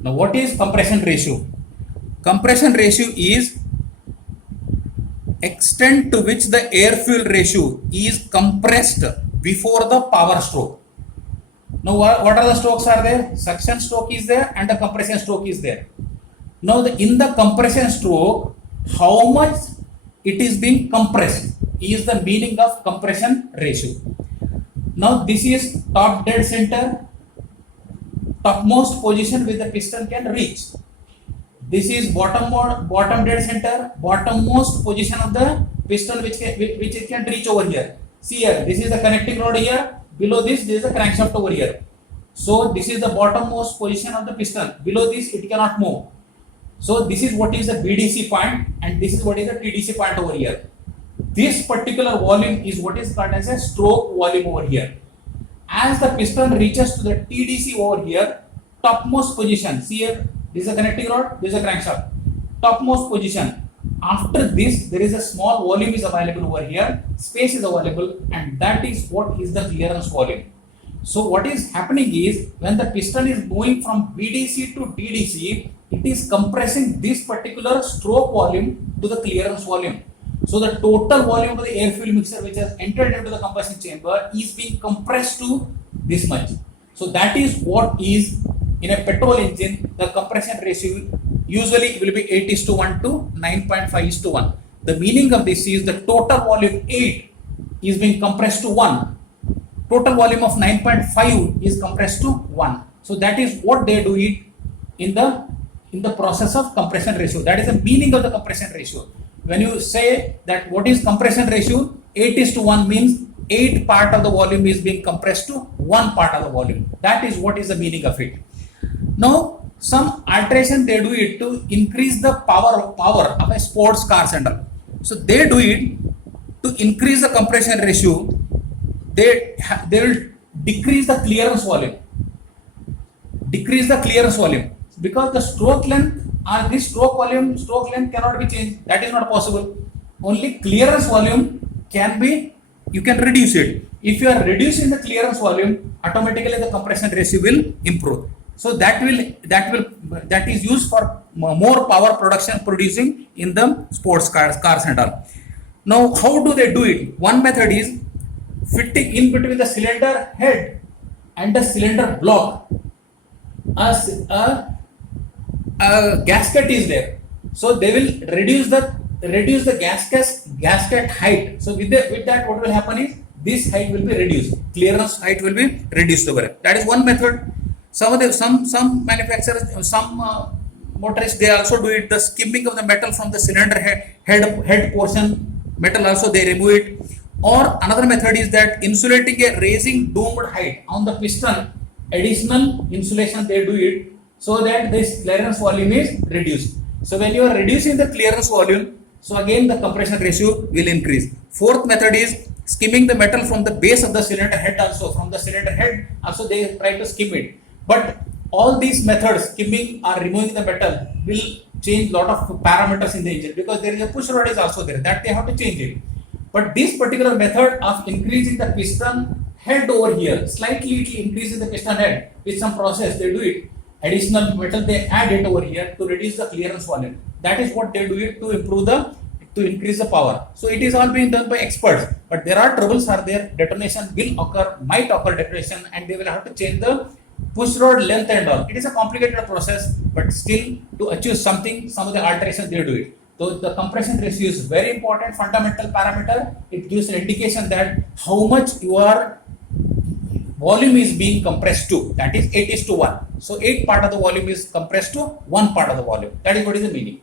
Now what is compression ratio? Compression ratio is extent to which the air fuel ratio is compressed before the power stroke. Now what are the strokes are there? Suction stroke is there and the compression stroke is there. Now in the compression stroke, how much it is being compressed is the meaning of compression ratio. Now this is top dead center, topmost position which the piston can reach. This is bottom dead center, bottommost position of the piston which it can reach over here. See here, this is the connecting rod here. Below this, there is a crankshaft over here. So this is the bottommost position of the piston. Below this, it cannot move. So this is what is the BDC point, and this is what is the TDC point over here. This particular volume is what is called as a stroke volume over here. As the piston reaches to the TDC over here, topmost position. See here, this is a connecting rod, this is a crankshaft. Topmost position. After this, there is a small volume is available over here. Space is available, and that is what is the clearance volume. So what is happening is when the piston is moving from BDC to TDC, it is compressing this particular stroke volume to the clearance volume. So the total volume of the air fuel mixture which has entered into the combustion chamber is being compressed to this much. So that is what is in a petrol engine, the compression ratio usually will be 8:1 to 9.5:1. The meaning of this is the total volume 8 is being compressed to 1. Total volume of 9.5 is compressed to 1. So that is what they do it in the process of compression ratio. That is the meaning of the compression ratio. When you say that what is compression ratio, 8:1 means 8 part of the volume is being compressed to 1 part of the volume. That is what is the meaning of it. Now some alteration they do it to increase the power of a sports cars and all. So they do it to increase the compression ratio. They will decrease the clearance volume. Decrease the clearance volume because the stroke length or this stroke length cannot be changed. That is not possible. Only clearance volume can be, you can reduce it. If you are reducing the clearance volume, automatically the compression ratio will improve. So that is used for more power producing in the sports cars and all. Now how do they do it? One method is fitting in between the cylinder head and the cylinder block. A gasket is there, so they will reduce the gasket height. So with that what will happen is this height will be reduced, clearance height will be reduced over it. That is one method. Some manufacturers, some motorists, they also do it, the skimming of the metal from the cylinder head portion, metal also they remove it. Or another method is that insulating a raising domed height on the piston, additional insulation they do it so that this clearance volume is reduced. So when you are reducing the clearance volume, so again the compression ratio will increase. Fourth method is skimming the metal from the base of the cylinder head also. From the cylinder head also they try to skim it. But all these methods, skimming or removing the metal, will change lot of parameters in the engine because there is a push rod is also there that they have to change it. But this particular method of increasing the piston head over here, slightly increasing the piston head with some process, they do it. Additional metal they add it over here to reduce the clearance volume. That is what they do it to increase the power. So it is all being done by experts. But there are troubles are there. Detonation will occur, might occur detonation, and they will have to change the push rod length and all. It is a complicated process, but still to achieve something, some of the alterations they do it. So the compression ratio is very important fundamental parameter. It gives an indication that how much your volume is being compressed to. That is 8:1. So 8 part of the volume is compressed to 1 part of the volume. That is what is the meaning.